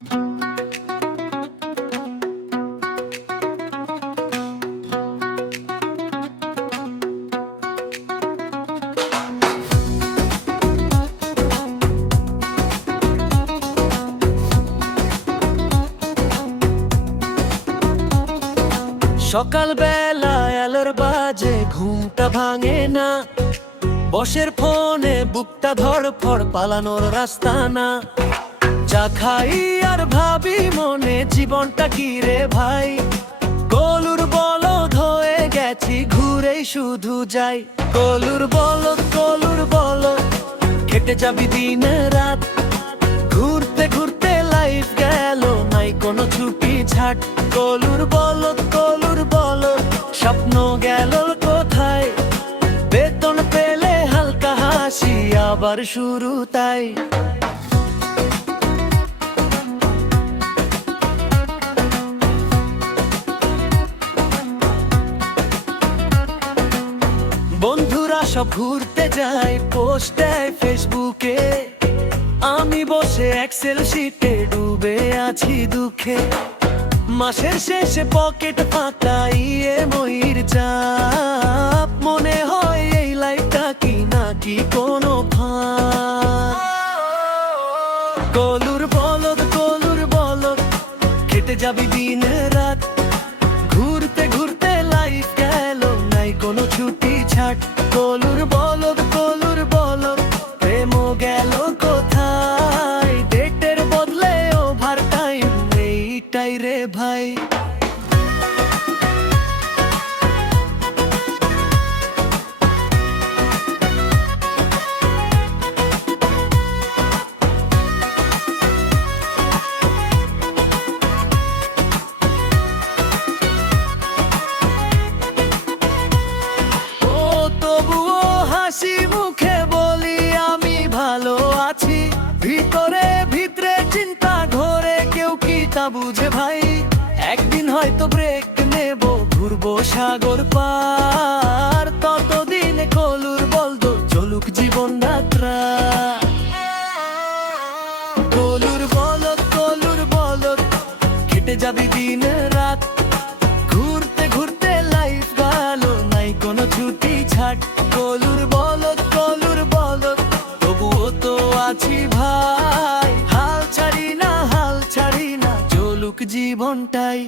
সকাল বেলা এলোর বাজে ঘুমটা ভাঙে না, বসের ফোনে বুকটা ধড়ফড়, পালানোর রাস্তা না। চা খাই আর ভাবি মনে, জীবনটা কি রে ভাই। কলুর বলদ হয়ে গেছি, ঘুরেই শুধু যাই। কলুর বলদ কেটে যাবি দিন রাত, ঘুরতে ঘুরতে লাইফ গেল, নাই কোনো ছুটি ছাট। কলুর বলদ স্বপ্ন গেল কোথায়, বেতন পেলে হালকা হাসি, আবার শুরু তাই। বন্ধুরা সব ঘুরতে যায়, পোস্ট দেয় ফেসবুকে, আমি বসে এক্সেল শিটে ডুবে আছি দুঃখে। মাসের শেষে পকেট ফাঁকা, ইএমআইর চাপ, মনে হয় এই লাইফটা কি নাকি কোনো ফাঁদ। কলুর বলদ কেটে যাবি দিন রাত, ঘুরতে ঘুরতে লাইফ গেল, নাই কোনো ছুটি ছাট। কলুর বলদ প্রেমও গেল কোথায়, ডেটের বদলে ওভার টাইম, এইটাই রে ভাই। হাসি মুখে বলি আমি ভালো আছি, ভিতরে চিন্তা ঘরে, কেউ কি তা বুঝে ভাই। একদিন হয়তো ব্রেক নেব, ঘুরবো সাগর পার, ততদিন কলুর বলদ চলুক জীবন যাত্রা। কলুর বলদ কেটে যাবি দিন রাত, ঘুরতে ঘুরতে লাইফ গেল, নাই কোনো ছুটি ছাট। কলুর বলদ তবুও তো আছি ভাই, হাল ছাড়ি না চলুক জীবনটাই।